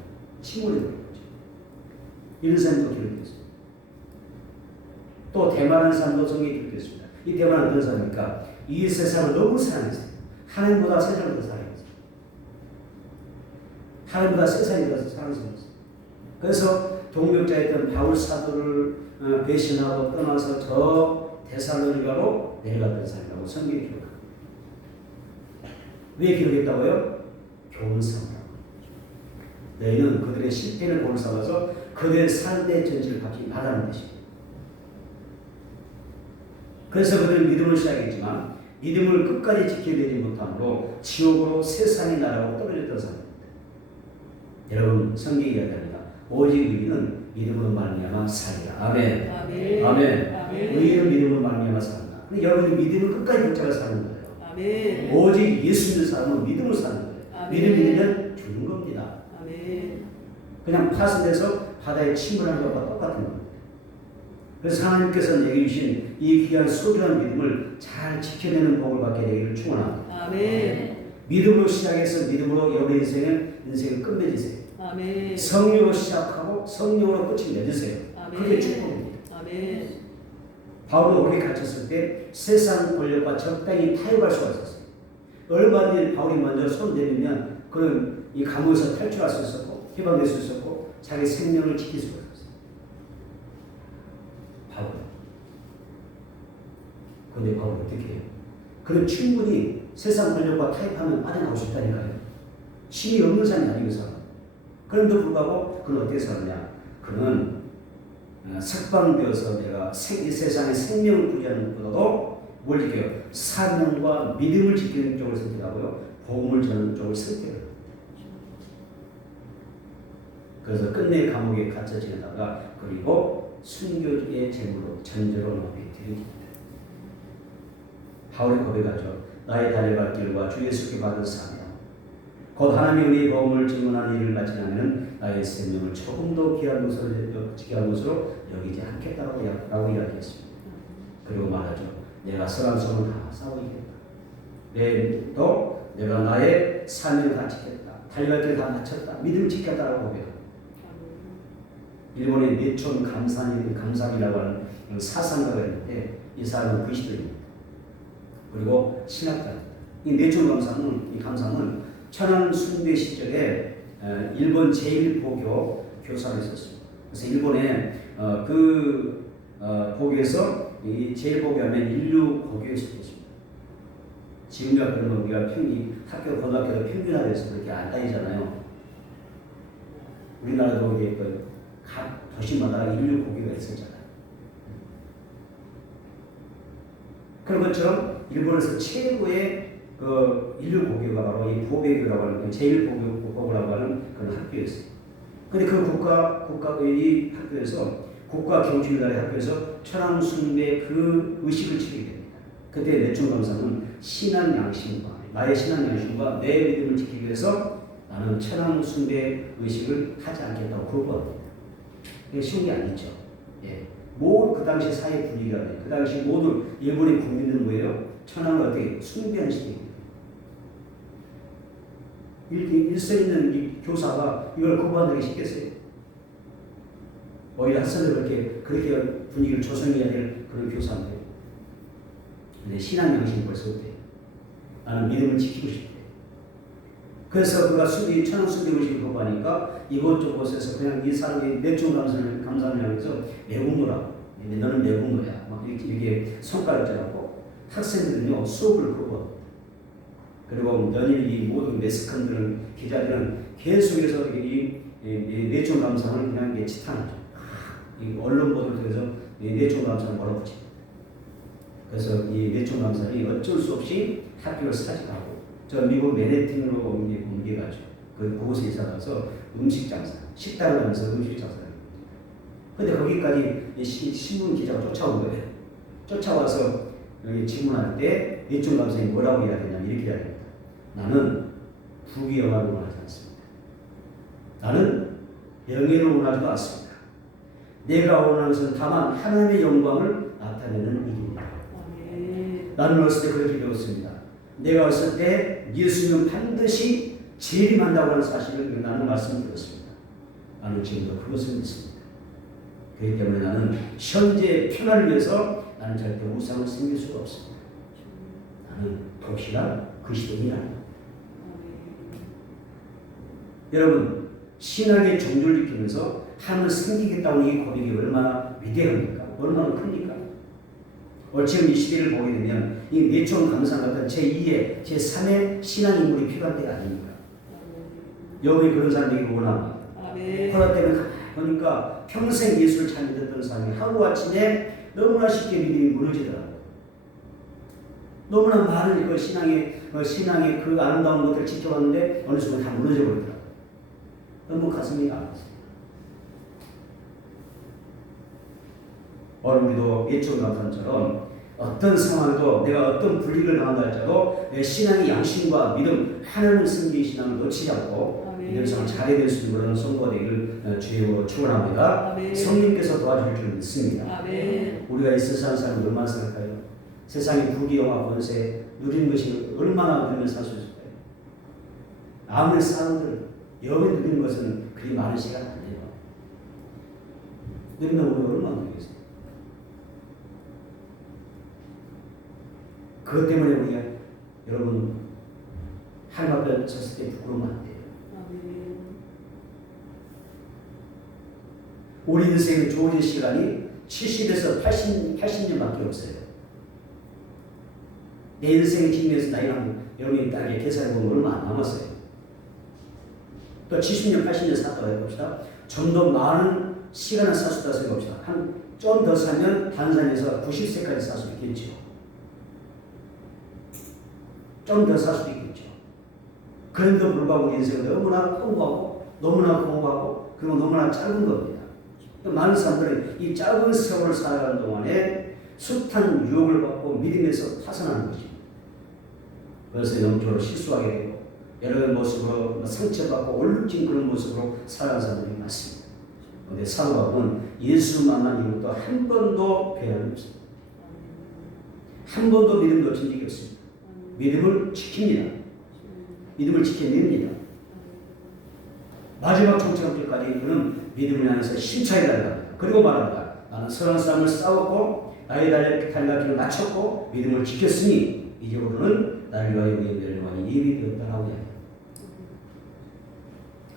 침몰이 되는 거죠. 이런 사람도 기록됐습니다. 또 대만하는 사람도 성경에 기록됐습니다. 이 대만은 어떤 사람입니까? 이 세상을 너무 사랑했어요. 하나님보다 세상을 더 사랑했어요. 하나님보다 세상이 더 사랑스러웠어요. 그래서 동역자였던 바울 사도를 배신하고 떠나서 저 데살로니가로 내려갔던 사람이라고 성경에 기록합니다. 왜 기록했다고요? 교훈삼으로. 너희는 그들의 실패를 고루 삼아서 그들의 삶의 전체를 갚지 말라는 것입니다. 그래서 그들은 믿음을 시작했지만 믿음을 끝까지 지켜내지 못함으로 지옥으로 세상의 나라로 떨어졌던 사람입니다. 여러분 성경이 이야기합니다. 오직 의인은 믿음으로 말미암아 살리라. 아멘. 아멘. 아멘. 아멘. 의인은 믿음으로 말미암아 산다. 근데 여러분이 믿음을 끝까지 붙잡아 사는 거예요. 아멘. 오직 예수 믿는 사람은 믿음으로 사는 거예요. 아멘. 믿음 믿으면 죽는 겁니다. 아멘. 그냥 파손돼서 바다에 침몰하는 것과 똑같은 겁니다. 그래서 하나님께서는 얘기해 주신 이 귀한 소중한 믿음을 잘 지켜내는 복을 받게 되기를 축원합니다. 아멘. 믿음으로 시작해서 믿음으로 여러분의 인생을 끝맺으세요. 아멘. 성령으로 시작하고 성령으로 끝을 맺으세요. 아멘. 그게 축복입니다. 아멘. 바울은 오래 갇혔을 때 세상 권력과 적당히 타협할 수가 있었어요. 얼마든지 바울이 먼저 손 내밀면 그는 이 감옥에서 탈출할 수 있었고 해방될 수 있었고 자기 생명을 지킬 수가 있었어요. 바울. 그런데 바울 어떻게 해요? 그는 충분히 세상 권력과 타협하면 빠져나올 수 있다니까요. 힘이 없는 사람이 아니고 살아. 그런데도 불구하고 그는 어떻게 살았냐? 그는 석방되어서 내가 이 세상의 생명을 구제하는 것보다도 뭘 지켜요? 사명과 믿음을 지키는 쪽을 선택하고요. 복음을 전하는 쪽을 선택해요. 그래서 끝내 감옥에 갇혀 지내다가 그리고 순교의 제물로 전제로 드립니다. 바울이 고백하죠. 나의 달려갈 길과 주 예수께 받은 사명 곧 하나님의 은혜의 복음을 증언하는 일을 마치 않으면 나의 생명을 조금 더 귀한 것으로 여기지 않겠다라고 이야기했습니다. 그리고 말하죠. 내가 선한 소를 다 싸우겠다. 내가 나의 사명을 다 지켰다. 달려갈 길 다 마쳤다. 믿음 지켰다라고 고백합니다. 일본의 내촌 감삼이라고 하는 사상가가 있는데 이 사람은 그리스도입니다. 그리고 신학자입니다. 이 내촌 감삼은 천안 숭배 시절에 일본 제1고교 교사로 있었습니다. 그래서 일본의 고교에서 이 제1고교하면 인류고교에 속했습니다. 지금과 그러면 우리가 학교 고등학교도 평균화돼서 그렇게 안 다니잖아요. 우리나라도 이게 각 도시마다 인류고교가 있었잖아요. 그런 것처럼 일본에서 최고의 인류고교가 바로 이 보배교라고 하는 제1고교라고 하는 그런 학교였어요. 근데 그 이 학교에서 국가경주위원회 학교에서 천황숭배 그 의식을 치르게 됩니다. 그때 내촌감사는 신앙 양심과 나의 신앙 양심과 내 믿음을 지키기 위해서 나는 천황숭배 의식을 하지 않겠다고 거부합니다. 이게 쉬운 게 아니죠. 예. 그 당시 사회 분위기가 그 당시 모든 일본의 국민들은 뭐예요? 천황을 어떻게 숭배하는 시대입니다. 일선 있는 이 교사가 이걸 거부하는 게 쉽겠어요? 오히려 학생들 그렇게 분위기를 조성해야 될 그런 교사인데, 근데 신앙 양심이 벌써 어때요? 나는 믿음을 지키고 싶대. 그래서 그가 천황 숭배 의식을 거부하니까 이곳저곳에서 그냥 이 사람이 내촌 감사를 하면서 매국노라고. 너는 매국노야. 막 이렇게 손가락질하고 학생들은요 수업을 거부합니다. 그리고 연일 이 모든 매스컴들은 기자들은 계속해서 이 내촌 감사를 그냥 지탄하죠. 이 언론 보도를 통해서 내촌 감사를 몰아붙입니다. 그래서 이 내촌 감사는 어쩔 수 없이 학교를 사직하고 저 미국 맨해튼으로 옮겨가죠. 그곳에 이사 가서 음식 장사, 식당을 하면서 음식 장사를 합니다. 근데 거기까지 신문 기자가 쫓아온 거예요. 쫓아와서 여기 질문할 때 내촌 감사이 뭐라고 이야기하냐면 이렇게 이야기합니다. 나는 부귀영화를 원하지 않습니다. 나는 명예를 원하지도 않습니다. 내가 원하는 것은 다만 하나님의 영광을 나타내는 일입니다. 나는 어렸을 때 그렇게 배웠습니다. 내가 어렸을 때 예수님은 반드시 재림한다고 하는 사실을 나는 말씀드렸습니다. 나는 지금도 그것을 믿습니다. 그렇기 때문에 나는 현재 평화를 위해서 나는 절대 우상을 섬길 수가 없습니다. 나는 독실한 그리스도인이다. 여러분, 신앙의 정조를 지키면서 하나님을 섬기겠다는 이 고백이 얼마나 위대합니까? 얼마나 큽니까? 지금 이 시대를 보게 되면 이 내촌 감사 같은 제2의, 제3의 신앙 인물이 필요한 때가 아닙니까? 여러분이 그런 사람들이 원합니다. 코로나 때문에 보니까 평생 예수를 잘 믿었던 사람이 하루아침에 너무나 쉽게 믿음이 무너지더라고요. 너무나 많은 그 신앙의 그 아름다운 것들을 지켜봤는데 어느 순간 다 무너져 버리더라고요. 너무 가슴이 아팠어요. 오늘 우리도 예초 나탄처럼 어떤 상황도 내가 어떤 불이익을 당한다 할지라도 내 신앙의 양심과 믿음, 하나님을 섬기는 신앙을 놓치지 않고 믿음 생활 잘해야 될 수 있는 그런 성도가 되기를 주님으로 축원합니다. 아멘. 성령께서 도와줄 줄 믿습니다. 아멘. 우리가 이 세상 사람을 얼마나 생각해요? 세상의 부귀영화 권세 누리는 것이 얼마나 누리면 살 수 있을까요? 아무리 사람들 여기 누리는 것은 그리 많은 시간 아니에요. 누리면 우리 얼마나 누리겠어요? 그것 때문에 우리가 여러분 하나님 앞에 섰을 때 부끄러우면 안 돼요. 아멘. 우리 인생의 좋은 시간이 70에서 80년밖에 없어요. 내 인생의 지금에서 나이는 여러분이 딱히 계산해보면 얼마 안 남았어요. 또 70년, 80년 살았다고 해봅시다. 좀 더 많은 시간을 살 수 있다고 생각합시다. 한 좀 더 살면 단산에서 90세까지 살 수 있겠죠. 좀 더 살 수도 있겠죠. 그런데도 불구하고 우리 인생은 너무나 풍부하고 너무나 공부하고 그리고 너무나 짧은 겁니다. 많은 사람들은 이 짧은 세월을 살아가는 동안에 숱한 유혹을 받고 믿음에서 파산하는 것입니다. 그래서 영적으로 실수하게 되고 여러 모습으로 상처받고 얼룩진 그런 모습으로 살아가는 사람들이 많습니다. 그런데 사도 바울은 예수 만난 이후부터 한 번도 배반이 없습니다. 한 번도 믿음 놓친 적이 없습니다. 믿음을 지킵니다. 믿음을 지켜냅니다. 마지막 종착역까지 그는 믿음을 향해서 힘차게 달려갑니다. 그리고 말합니다. 나는 선한 싸움을 싸웠고 나의 달려가기를 마쳤고 믿음을 지켰으니 이제부터는 나를 위하여 의인들을 많이 예비되었다라고 이야기합니다.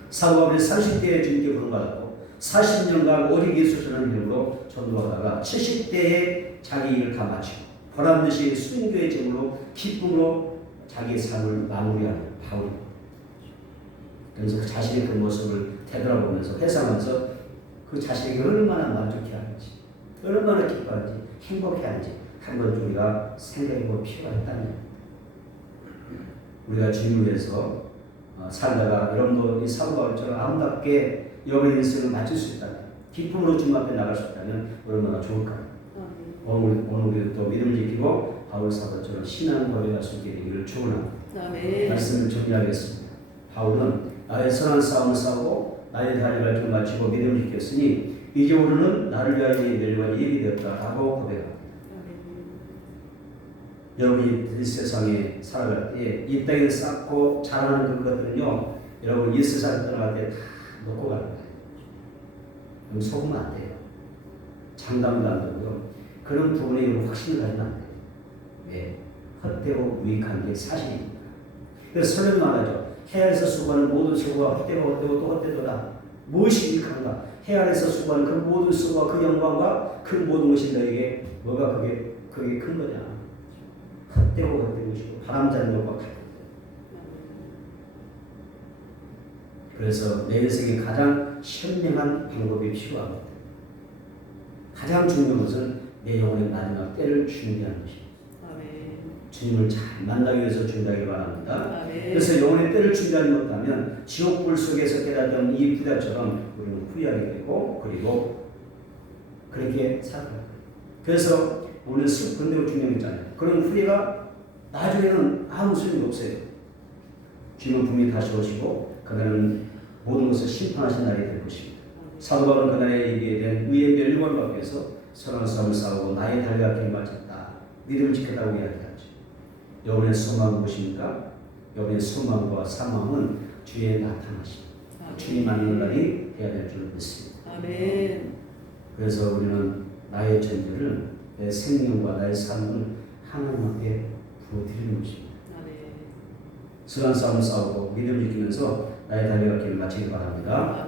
사도 바울이 30대에 주님께 부름받았고 40년간 오직 예수 전하는 이름으로 전도하다가 70대에 자기 일을 다 마치고 보란듯이 순교의 제물로 기쁨으로 자기의 삶을 마무리하는 바울입니다. 그래서 그 자신의 그 모습을 되돌아보면서 회상하면서 그 자신에게 얼마나 만족해하는지 얼마나 기뻐하는지 행복해하는지 한번 우리가 생각해볼 필요가 있다는 우리가 주님을 위해서 살다가 여러분도 이 사도 바울처럼 아름답게 여러분의 인생을 마칠 수 있다면 기쁨으로 주님 앞에 나갈 수 있다면 얼마나 좋을까요? 오늘 우리도 또 믿음을 지키고 바울 사도처럼 신앙 거리가 수 있게 되기를 축원합니다. 말씀을 정리하겠습니다. 바울은 나의 선한 싸움을 싸우고 나의 달려갈 길 마치고 믿음을 지켰으니 이제부터는 나를 위하여 내려갈 예비되었다라고 고백합니다. 여러분이 이 세상에 살아갈 때 이 땅에 쌓고 자라는 그것들은요 여러분 이 세상을 떠나갈 때 다 놓고 가는 거예요. 그럼 속으면 안 돼요. 장담도 안 되고요. 그런 부분에 확신을 가지면 안 돼요. 왜? 헛되고 유익한 게 사실입니다. 그래서 설령 말하죠. 해 아래에서 수고하는 모든 수고가 헛되고 또 헛되도다. 무엇이 유익한가? 해 아래에서 수고하는 그 모든 수고와 그 영광과 그 모든 것이 너에게 뭐가 그게 큰 거냐? 헛되고 헛된 것이고 바람잡는 것과 같은 거예요. 그래서 내 인생에 가장 현명한 방법이 필요합니다. 가장 중요한 것은 내 영혼의 마지막 때를 준비하는 것입니다. 주님을 잘 만나기 위해서 준비하기 바랍니다. 그래서 영혼의 때를 준비하지 못하면 지옥불 속에서 깨닫던 이 부자처럼 우리는 후회하게 되고 그리고 그렇게 살아갈 거예요. 그래서 오늘 슬픈데 중요했잖아요. 그런 후회가 나중에는 아무 소용이 없어요. 주님은 분명히 다시 오시고 그날은 모든 것을 심판하신 날이 될 것입니다. 사도 바울은 그날에 이기에 대한 의의 멸류관을 받기 위해서 선한 싸움을 싸우고 나의 달려갈 길을 마쳤다. 믿음을 지켰다고 이야기하죠. 여러분의 소망은 무엇입니까? 여러분의 소망과 사망은 주의 나타나십니다. 주님 만나는 날이 되어야 될 줄 믿습니다. 아멘. 그래서 우리는 나의 존재를 내 생명과 나의 삶을 하나님 앞에 부어드리는 것입니다. 선한 싸움을 싸우고 믿음을 지키면서 나의 달려갈 길을 마치기 바랍니다.